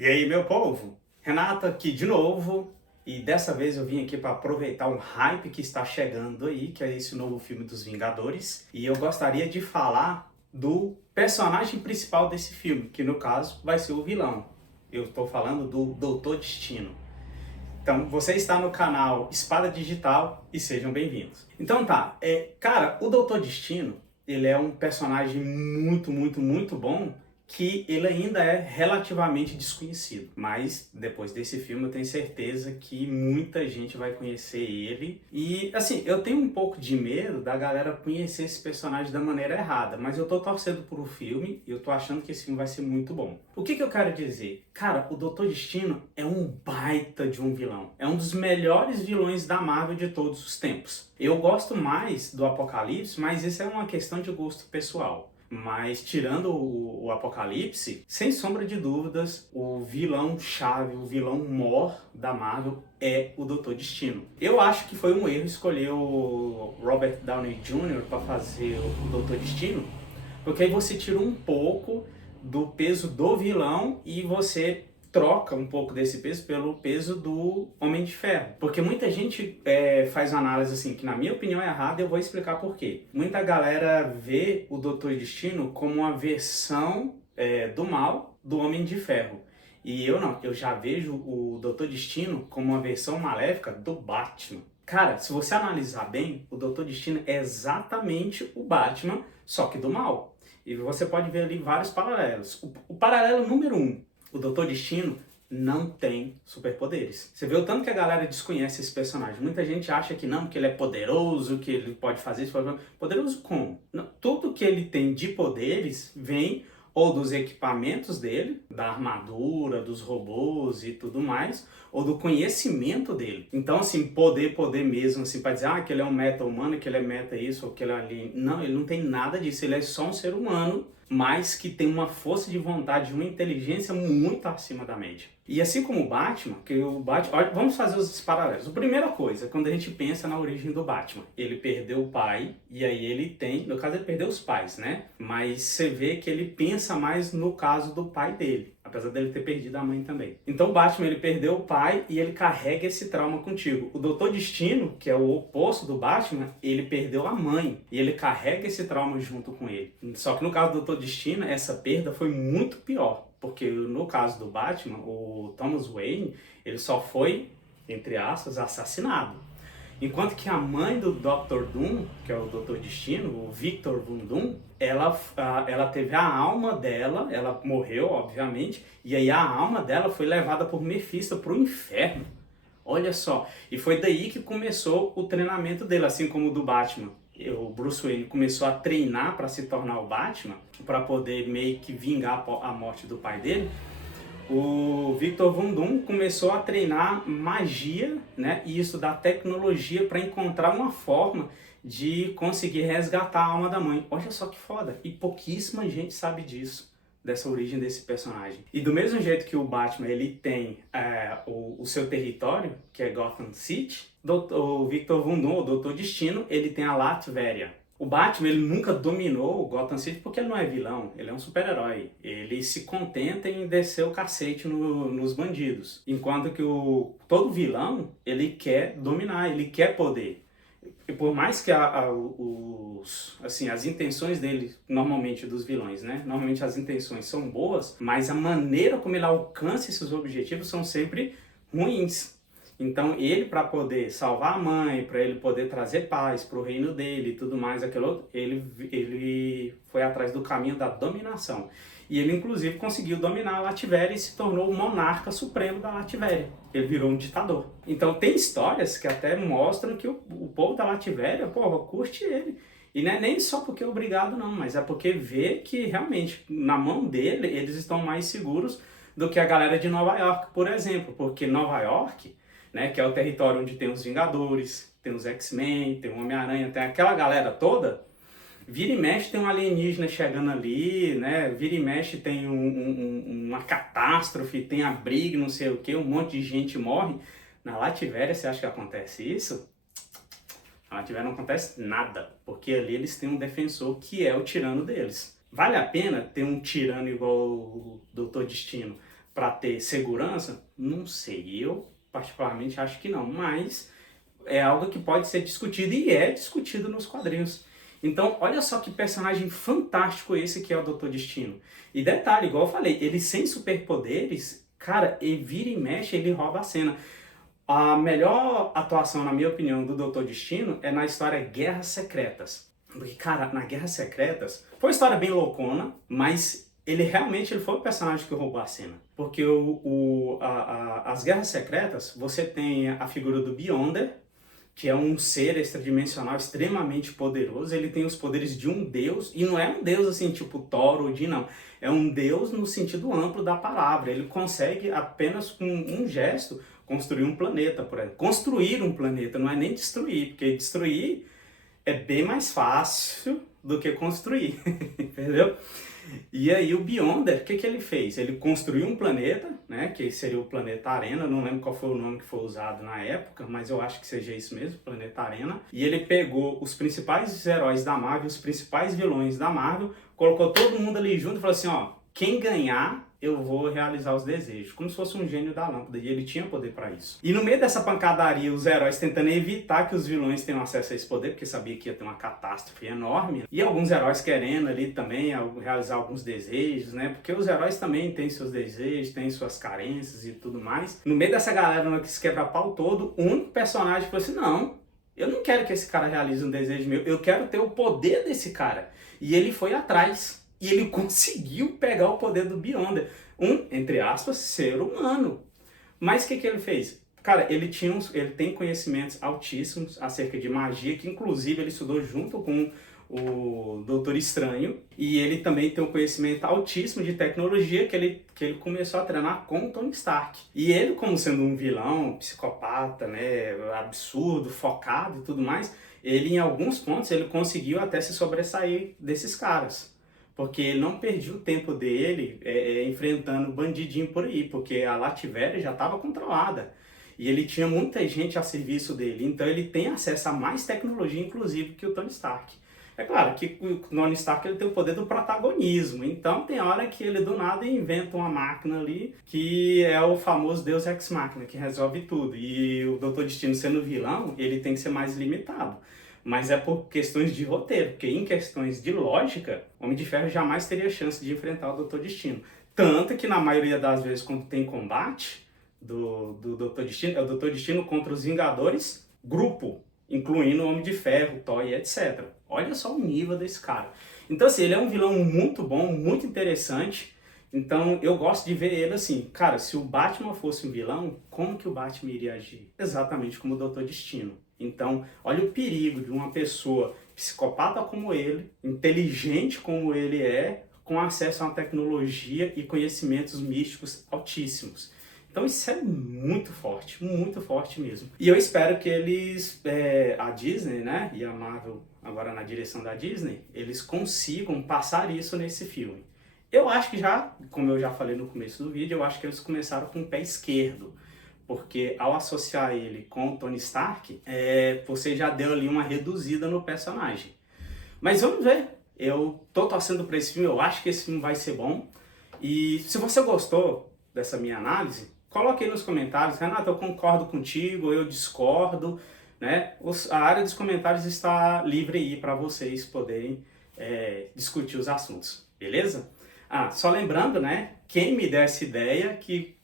E aí, meu povo? Renato aqui de novo. E dessa vez eu vim aqui para aproveitar um hype que está chegando aí, que é esse novo filme dos Vingadores. E eu gostaria de falar do personagem principal desse filme, que no caso vai ser o vilão. Eu estou falando do Doutor Destino. Então, você está no canal Espada Digital e sejam bem-vindos. Então tá, cara, o Doutor Destino, ele é um personagem muito bom que ele ainda é relativamente desconhecido. Mas depois desse filme eu tenho certeza que muita gente vai conhecer ele. E assim, eu tenho um pouco de medo da galera conhecer esse personagem da maneira errada, mas eu tô torcendo por o filme e eu tô achando que esse filme vai ser muito bom. O que eu quero dizer? Cara, o Doutor Destino é um baita de um vilão. É um dos melhores vilões da Marvel de todos os tempos. Eu gosto mais do Apocalipse, mas isso é uma questão de gosto pessoal. Mas tirando o Apocalipse, sem sombra de dúvidas, o vilão chave, o vilão mor da Marvel é o Doutor Destino. Eu acho que foi um erro escolher o Robert Downey Jr. para fazer o Doutor Destino, porque aí você tira um pouco do peso do vilão e você troca um pouco desse peso pelo peso do Homem de Ferro. Porque muita gente faz uma análise assim, que na minha opinião é errada, e eu vou explicar por quê. Muita galera vê o Doutor Destino como uma versão do mal do Homem de Ferro. E eu não, eu já vejo o Doutor Destino como uma versão maléfica do Batman. Cara, se você analisar bem, o Doutor Destino é exatamente o Batman, só que do mal. E você pode ver ali vários paralelos. O paralelo número 1, o Doutor Destino não tem superpoderes. Você vê o tanto que a galera desconhece esse personagem. Muita gente acha que não, que ele é poderoso, que ele pode fazer isso. Poderoso como? Não, tudo que ele tem de poderes vem ou dos equipamentos dele, da armadura, dos robôs e tudo mais, ou do conhecimento dele. Então, assim, poder mesmo, assim, para dizer que ele é um meta-humano, que ele é meta isso, ou que ele é ali. Não, ele não tem nada disso, ele é só um ser humano, mas que tem uma força de vontade, uma inteligência muito acima da média. E assim como o Batman, olha, vamos fazer os paralelos. A primeira coisa, quando a gente pensa na origem do Batman, ele perdeu o pai, e aí ele tem, no caso ele perdeu os pais, né? Mas você vê que ele pensa mais no caso do pai dele, apesar dele ter perdido a mãe também. Então o Batman, ele perdeu o pai e ele carrega esse trauma contigo. O Doutor Destino, que é o oposto do Batman, ele perdeu a mãe e ele carrega esse trauma junto com ele. Só que no caso do Doutor Destino, essa perda foi muito pior. Porque no caso do Batman, o Thomas Wayne, ele só foi, entre aspas, assassinado. Enquanto que a mãe do Dr. Doom, que é o Doutor Destino, o Victor Von Doom, ela teve a alma dela, ela morreu, obviamente, e aí a alma dela foi levada por Mephisto para o inferno. Olha só, e foi daí que começou o treinamento dele, assim como o do Batman. O Bruce Wayne começou a treinar para se tornar o Batman, para poder meio que vingar a morte do pai dele. O Victor Von Doom começou a treinar magia, né, e estudar tecnologia para encontrar uma forma de conseguir resgatar a alma da mãe. Olha só que foda, e pouquíssima gente sabe disso, dessa origem desse personagem. E do mesmo jeito que o Batman ele tem o seu território, que é Gotham City, o Victor Von Doom, o Doutor Destino, ele tem a Latvéria. O Batman ele nunca dominou o Gotham City porque ele não é vilão, ele é um super-herói. Ele se contenta em descer o cacete nos bandidos. Enquanto que todo vilão, ele quer dominar, ele quer poder. E por mais que as intenções dele, normalmente dos vilões, né? Normalmente as intenções são boas, mas a maneira como ele alcança esses objetivos são sempre ruins. Então ele, para poder salvar a mãe, para ele poder trazer paz para o reino dele e tudo mais, ele foi atrás do caminho da dominação. E ele, inclusive, conseguiu dominar a Latvéria e se tornou o monarca supremo da Latvéria. Ele virou um ditador. Então tem histórias que até mostram que o povo da Latvéria, curte ele. E não é nem só porque é obrigado, não, mas é porque vê que realmente, na mão dele, eles estão mais seguros do que a galera de Nova York, por exemplo. Porque Nova York, né, que é o território onde tem os Vingadores, tem os X-Men, tem o Homem-Aranha, tem aquela galera toda, vira e mexe tem um alienígena chegando ali, né? Vira e mexe tem uma catástrofe, tem a briga, não sei o que, um monte de gente morre. Na Latvéria, você acha que acontece isso? Na Latvéria não acontece nada, porque ali eles têm um defensor que é o tirano deles. Vale a pena ter um tirano igual o Doutor Destino? para ter segurança? Não sei, eu particularmente acho que não, mas é algo que pode ser discutido e é discutido nos quadrinhos. Então, olha só que personagem fantástico esse que é o Doutor Destino. E detalhe, igual eu falei, ele sem superpoderes, cara, ele vira e mexe, ele rouba a cena. A melhor atuação, na minha opinião, do Doutor Destino é na história Guerras Secretas. Porque, cara, na Guerras Secretas, foi uma história bem loucona, mas ele realmente foi o personagem que roubou a cena. Porque as Guerras Secretas, você tem a figura do Beyonder, que é um ser extradimensional extremamente poderoso. Ele tem os poderes de um deus, e não é um deus assim, tipo Thor ou Odin, não. É um deus no sentido amplo da palavra. Ele consegue apenas com um gesto construir um planeta, por exemplo. Construir um planeta, não é nem destruir, porque destruir é bem mais fácil do que construir, entendeu? E aí o Beyonder, o que ele fez? Ele construiu um planeta, né, que seria o Planeta Arena, não lembro qual foi o nome que foi usado na época, mas eu acho que seja isso mesmo, Planeta Arena. E ele pegou os principais heróis da Marvel, os principais vilões da Marvel, colocou todo mundo ali junto e falou assim, ó, quem ganhar, eu vou realizar os desejos. Como se fosse um gênio da lâmpada, e ele tinha poder para isso. E no meio dessa pancadaria, os heróis tentando evitar que os vilões tenham acesso a esse poder, porque sabia que ia ter uma catástrofe enorme. E alguns heróis querendo ali também realizar alguns desejos, né? Porque os heróis também têm seus desejos, têm suas carências e tudo mais. No meio dessa galera que se quebra-pau todo, o único personagem falou assim, não, eu não quero que esse cara realize um desejo meu, eu quero ter o poder desse cara. E ele foi atrás. E ele conseguiu pegar o poder do Beyonder, um, entre aspas, ser humano. Mas o que ele fez? Cara, ele tem conhecimentos altíssimos acerca de magia, que inclusive ele estudou junto com o Doutor Estranho. E ele também tem um conhecimento altíssimo de tecnologia que ele começou a treinar com o Tony Stark. E ele, como sendo um vilão, psicopata, né, absurdo, focado e tudo mais, ele em alguns pontos ele conseguiu até se sobressair desses caras. Porque ele não perdia o tempo dele enfrentando bandidinho por aí, porque a Latveria já estava controlada. E ele tinha muita gente a serviço dele, então ele tem acesso a mais tecnologia, inclusive, que o Tony Stark. É claro que o Tony Stark ele tem o poder do protagonismo, então tem hora que ele do nada inventa uma máquina ali, que é o famoso Deus Ex Machina, que resolve tudo. E o Doutor Destino sendo vilão, ele tem que ser mais limitado. Mas é por questões de roteiro, porque em questões de lógica, Homem de Ferro jamais teria chance de enfrentar o Doutor Destino. Tanto que na maioria das vezes quando tem combate do Doutor Destino, é o Doutor Destino contra os Vingadores, grupo, incluindo o Homem de Ferro, Thor e etc. Olha só o nível desse cara. Então assim, ele é um vilão muito bom, muito interessante. Então eu gosto de ver ele assim, cara, se o Batman fosse um vilão, como que o Batman iria agir? Exatamente como o Doutor Destino. Então, olha o perigo de uma pessoa psicopata como ele, inteligente como ele é, com acesso a uma tecnologia e conhecimentos místicos altíssimos. Então isso é muito forte mesmo. E eu espero que eles, a Disney, né, e a Marvel, agora na direção da Disney, eles consigam passar isso nesse filme. Eu acho que já, como eu já falei no começo do vídeo, eu acho que eles começaram com o pé esquerdo. Porque ao associar ele com o Tony Stark, você já deu ali uma reduzida no personagem. Mas vamos ver. Eu tô torcendo para esse filme, eu acho que esse filme vai ser bom. E se você gostou dessa minha análise, coloque aí nos comentários. Renato, eu concordo contigo, eu discordo. Né? A área dos comentários está livre aí para vocês poderem discutir os assuntos. Beleza? Ah, só lembrando, né? Quem me der essa ideia que...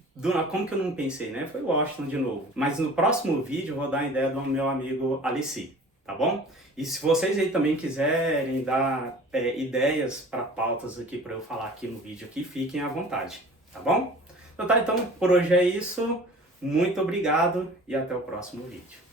Como que eu não pensei, né? Foi o Washington de novo. Mas no próximo vídeo eu vou dar a ideia do meu amigo Alici, tá bom? E se vocês aí também quiserem dar ideias para pautas aqui para eu falar aqui no vídeo aqui, fiquem à vontade, tá bom? Então por hoje é isso. Muito obrigado e até o próximo vídeo.